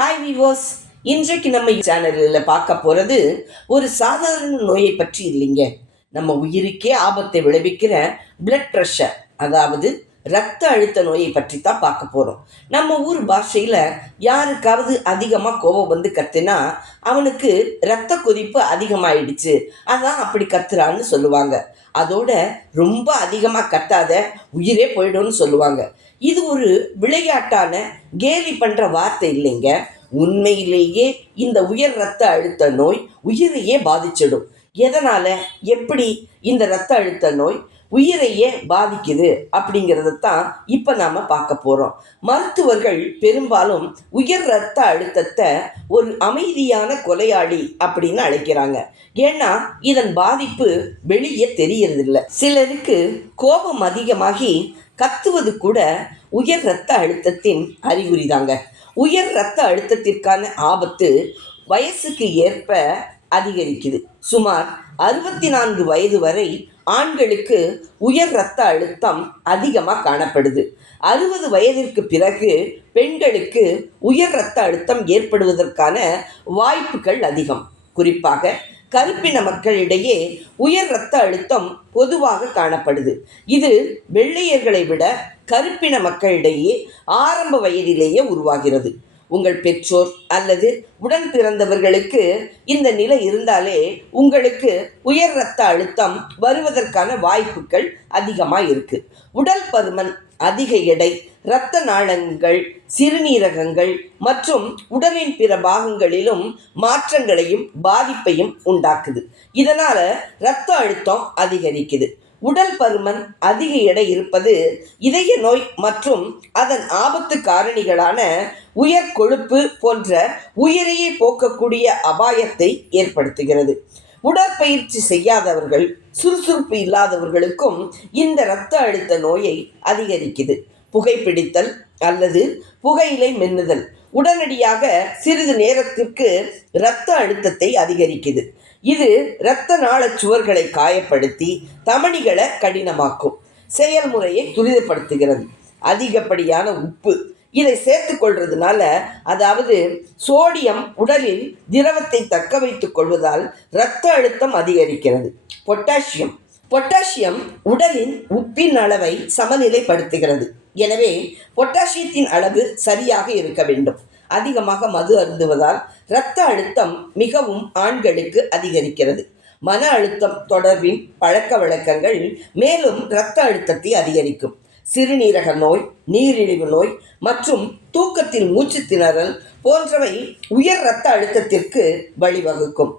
Hi விவோஸ் இன்றைக்கு நம்ம சேனலில் பார்க்க போகிறது ஒரு சாதாரண நோயை பற்றி இல்லைங்க. நம்ம உயிருக்கே ஆபத்தை விளைவிக்கிற பிளட் ப்ரெஷர் அதாவது ரத்த அழுத்த நோயை பற்றி தான் பார்க்க போகிறோம் நம்ம ஊர் பாஷையில் யாருக்காவது அதிகமாக கோபம் வந்து கத்துனா அவனுக்கு ரத்த கொதிப்பு அதிகமாயிடுச்சு. அதான் அப்படி கத்துறான்னு சொல்லுவாங்க. அதோட ரொம்ப அதிகமாக கத்தாத உயிரே போயிடும்னு சொல்லுவாங்க. இது ஒரு விளையாட்டான கேலி பண்ணுற வார்த்தை இல்லைங்க. உண்மையிலேயே இந்த உயர் ரத்த அழுத்த நோய் உயிரையே பாதிச்சிடும். எதனால்? எப்படி இந்த ரத்த அழுத்த நோய்? உயிரையே பாதிக்குது அப்படிங்கிறத தான் இப்போ நாம் பார்க்க போகிறோம் மருத்துவர்கள் பெரும்பாலும் உயர் ரத்த அழுத்தத்தை ஒரு அமைதியான கொலையாளி அப்படின்னு அழைக்கிறாங்க. ஏன்னா இதன் பாதிப்பு வெளியே தெரியறதில்ல. சிலருக்கு கோபம் அதிகமாகி கத்துவது கூட உயர் ரத்த அழுத்தத்தின் அறிகுறி தாங்க உயர் ரத்த அழுத்தத்திற்கான ஆபத்து வயசுக்கு ஏற்ப அதிகரிக்குது. சுமார் அறுபத்தி நான்கு வயது வரை ஆண்களுக்கு உயர் ரத்த அழுத்தம் அதிகமாக காணப்படுது. அறுபது வயதிற்கு பிறகு பெண்களுக்கு உயர் ரத்த அழுத்தம் ஏற்படுவதற்கான வாய்ப்புகள் அதிகம். குறிப்பாக கருப்பின மக்களிடையே உயர் இரத்த அழுத்தம் பொதுவாக காணப்படுது. இது வெள்ளையர்களை விட கருப்பின மக்களிடையே ஆரம்ப வயதிலேயே உருவாகிறது. உங்கள் பெற்றோர் அல்லது உடன் பிறந்தவர்களுக்கு இந்த நிலை இருந்தாலே உங்களுக்கு உயர் இரத்த அழுத்தம் வருவதற்கான வாய்ப்புகள் அதிகமாக இருக்குது உடல் பருமன் அதிக எடை இரத்த நாளங்கள் சிறுநீரகங்கள் மற்றும் உடலின் பிற பாகங்களிலும் மாற்றங்களையும் பாதிப்பையும் உண்டாக்குது. இதனால் இரத்த அழுத்தம் அதிகரிக்குது. உடல் பருமன் அதிக எடை இருப்பது இதய நோய் மற்றும் அதன் ஆபத்து காரணிகளான உயர் கொழுப்பு போன்ற உயிரையே போக்கக்கூடிய அபாயத்தை ஏற்படுத்துகிறது. உடற்பயிற்சி செய்யாதவர்கள் சுறுசுறுப்பு இல்லாதவர்களுக்கும் இந்த இரத்த அழுத்த நோயை அதிகரிக்குது. புகைப்பிடித்தல் அல்லது புகையிலை மென்னுதல் உடனடியாக சிறிது நேரத்திற்கு இரத்த அழுத்தத்தை அதிகரிக்குது. இது இரத்த நாளச் சுவர்களை காயப்படுத்தி தமணிகளை கடினமாக்கும். செயல்முறையை துரிதப்படுத்துகிறது. அதிகப்படியான உப்பு. இதை சேர்த்து கொள்றதுனால அதாவது சோடியம் உடலில் திரவத்தை தக்க வைத்துக் கொள்வதால் இரத்த அழுத்தம் அதிகரிக்கிறது. பொட்டாசியம். பொட்டாசியம் உடலின் உப்பின் அளவை சமநிலைப்படுத்துகிறது. எனவே பொட்டாசியத்தின் அளவு சரியாக இருக்க வேண்டும். அதிகமாக மது அருந்துவதால் இரத்த அழுத்தம் மிகவும் ஆண்களுக்கு அதிகரிக்கிறது. மன அழுத்தம் தொடர்பின் பழக்க வழக்கங்கள் மேலும் இரத்த அழுத்தத்தை அதிகரிக்கும். சிறுநீரக நோய் நீரிழிவு நோய் மற்றும் தூக்கத்தில் மூச்சு திணறல் போன்றவை உயர் இரத்த அழுத்தத்திற்கு வழிவகுக்கும்.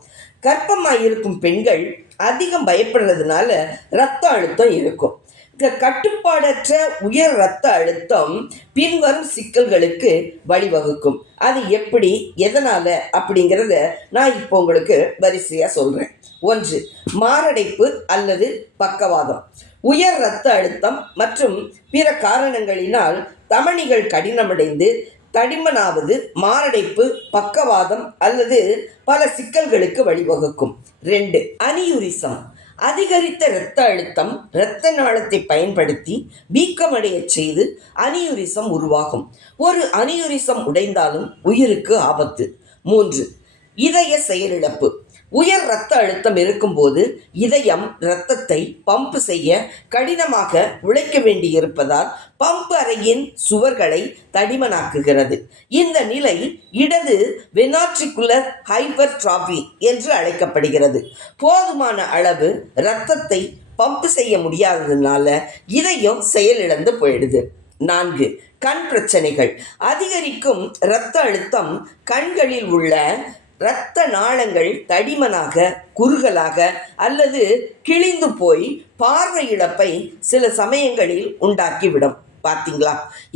கர்ப்பமாயிருக்கும் பெண்கள் அதிகம் பயப்படுறதுனால ரத்த அழுத்தம் இருக்கும். இந்த கட்டுப்பாடற்ற உயர் ரத்த அழுத்தம் பின்வரும் சிக்கல்களுக்கு வழிவகுக்கும். அது எப்படி எதனால் அப்படிங்கிறத நான் இப்போ உங்களுக்கு வரிசையாக சொல்கிறேன் ஒன்று மாரடைப்பு அல்லது பக்கவாதம். உயர் இரத்த அழுத்தம் மற்றும் பிற காரணங்களினால் தமணிகள் கடினமடைந்து தடிமனாவது மாரடைப்பு பக்கவாதம் அல்லது பல சிக்கல்களுக்கு வழிவகுக்கும். ரெண்டு அனியூரிசம் அதிகரித்த இரத்த அழுத்தம் இரத்த நாளத்தை பயன்படுத்தி வீக்கமடைய செய்து அனியூரிசம் உருவாகும். ஒரு அனியூரிசம் உடைந்தாலும் உயிருக்கு ஆபத்து. மூன்று இதய செயலிழப்பு. உயர் இரத்த அழுத்தம் இருக்கும்போது இதயம் இரத்தத்தை பம்ப் செய்ய கடினமாக உழைக்க வேண்டியிருப்பதால் பம்ப் அறையின் சுவர்களை தடிமனாக்குகிறது. இந்த நிலை இடது வெனாட்ரிகுலர் ஹைப்பர் டிராபி என்று அழைக்கப்படுகிறது. போதுமான அளவு இரத்தத்தை பம்ப் செய்ய முடியாததுனால இதயம் செயலிழந்து போயிடுது. நான்கு கண் பிரச்சனைகள். அதிகரிக்கும் இரத்த அழுத்தம் கண்களில் உள்ள இரத்த நாளங்கள் தடிமனாக குறுகலாக அல்லது கிழிந்து போய் பார்வை இழப்பை சில சமயங்களில் உண்டாக்கிவிடும். பார்த்தீங்களா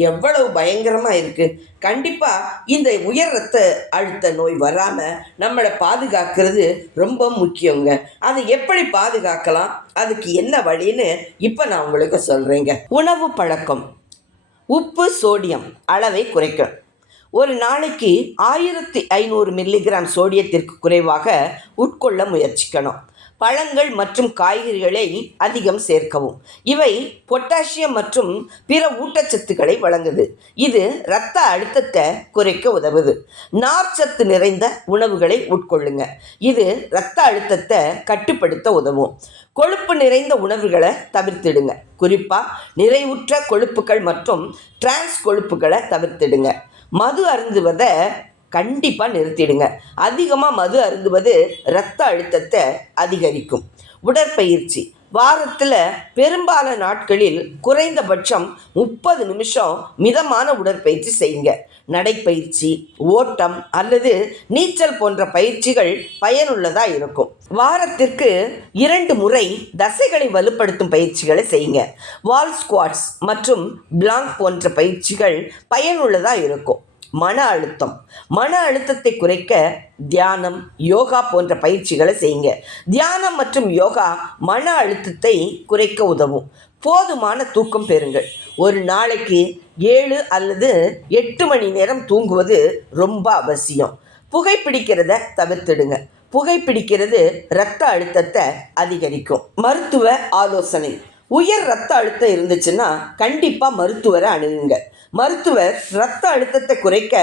எவ்வளவு பயங்கரமாக இருக்குது கண்டிப்பாக இந்த உயர் ரத்த அழுத்த நோய் வராமல் நம்மளை பாதுகாக்கிறது ரொம்ப முக்கியங்க. அதை எப்படி பாதுகாக்கலாம்? அதுக்கு என்ன வழின்னு இப்போ நான் உங்களுக்கு சொல்கிறேங்க உணவு பழக்கம். உப்பு சோடியம் அளவை குறைக்கும் ஒரு நாளைக்கு ஆயிரத்தி ஐநூறு மில்லிகிராம் சோடியத்திற்கு குறைவாக உட்கொள்ள முயற்சிக்கணும். பழங்கள் மற்றும் காய்கறிகளை அதிகம் சேர்க்கவும். இவை பொட்டாசியம் மற்றும் பிற ஊட்டச்சத்துக்களை வழங்குது. இது இரத்த அழுத்தத்தை குறைக்க உதவுது. நார்ச்சத்து நிறைந்த உணவுகளை உட்கொள்ளுங்க. இது இரத்த அழுத்தத்தை கட்டுப்படுத்த உதவும். கொழுப்பு நிறைந்த உணவுகளை தவிர்த்திடுங்க. குறிப்பாக நிறைவுற்ற கொழுப்புகள் மற்றும் டிரான்ஸ் கொழுப்புகளை தவிர்த்திடுங்க. மது அருந்துவதை கண்டிப்பாக நிறுத்திடுங்க. அதிகமாக மது அருந்துவது இரத்த அழுத்தத்தை அதிகரிக்கும். உடற்பயிற்சி. வாரத்தில் பெரும்பாலான நாட்களில் குறைந்தபட்சம் முப்பது நிமிஷம் மிதமான உடற்பயிற்சி செய்யுங்க. நடைப்பயிற்சி ஓட்டம் அல்லது நீச்சல் போன்ற பயிற்சிகள் பயனுள்ளதாக இருக்கும். வாரத்திற்கு இரண்டு முறை தசைகளை வலுப்படுத்தும் பயிற்சிகளை செய்யுங்க. வால் ஸ்குவாட்ஸ் மற்றும் பிளாங்க் போன்ற பயிற்சிகள் பயனுள்ளதாக இருக்கும். மன அழுத்தம். மன அழுத்தத்தை குறைக்க தியானம் யோகா போன்ற பயிற்சிகளை செய்யுங்க. தியானம் மற்றும் யோகா மன அழுத்தத்தை குறைக்க உதவும். போதுமான தூக்கம் பெறுங்கள். ஒரு நாளைக்கு ஏழு அல்லது எட்டு மணி நேரம் தூங்குவது ரொம்ப அவசியம். புகைப்பிடிக்கிறத தவிர்த்திடுங்க. புகைப்பிடிக்கிறது இரத்த அழுத்தத்தை அதிகரிக்கும். மருத்துவ ஆலோசனை. உயர் இரத்த அழுத்தம் இருந்துச்சுன்னா கண்டிப்பாக மருத்துவரை அணுகுங்க. மருத்துவர் இரத்த அழுத்தத்தை குறைக்க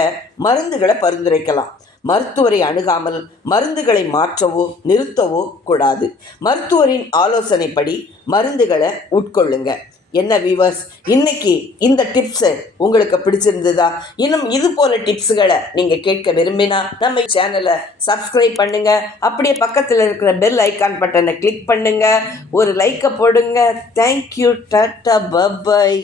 மருந்துகளை பரிந்துரைக்கலாம். மருத்துவரை அணுகாமல் மருந்துகளை மாற்றவோ நிறுத்தவோ கூடாது. மருத்துவரின் ஆலோசனைப்படி மருந்துகளை உட்கொள்ளுங்க. என்ன வீவர்ஸ் இன்னைக்கு இந்த டிப்ஸு உங்களுக்கு பிடிச்சிருந்ததா? இன்னும் இது போல டிப்ஸுகளை நீங்கள் கேட்க விரும்பினா நம்ம சேனலை சப்ஸ்கிரைப் பண்ணுங்க. அப்படியே பக்கத்தில் இருக்கிற பெல் ஐக்கான் பட்டனை கிளிக் பண்ணுங்க. ஒரு லைக்கை போடுங்க. Thank you tata bye bye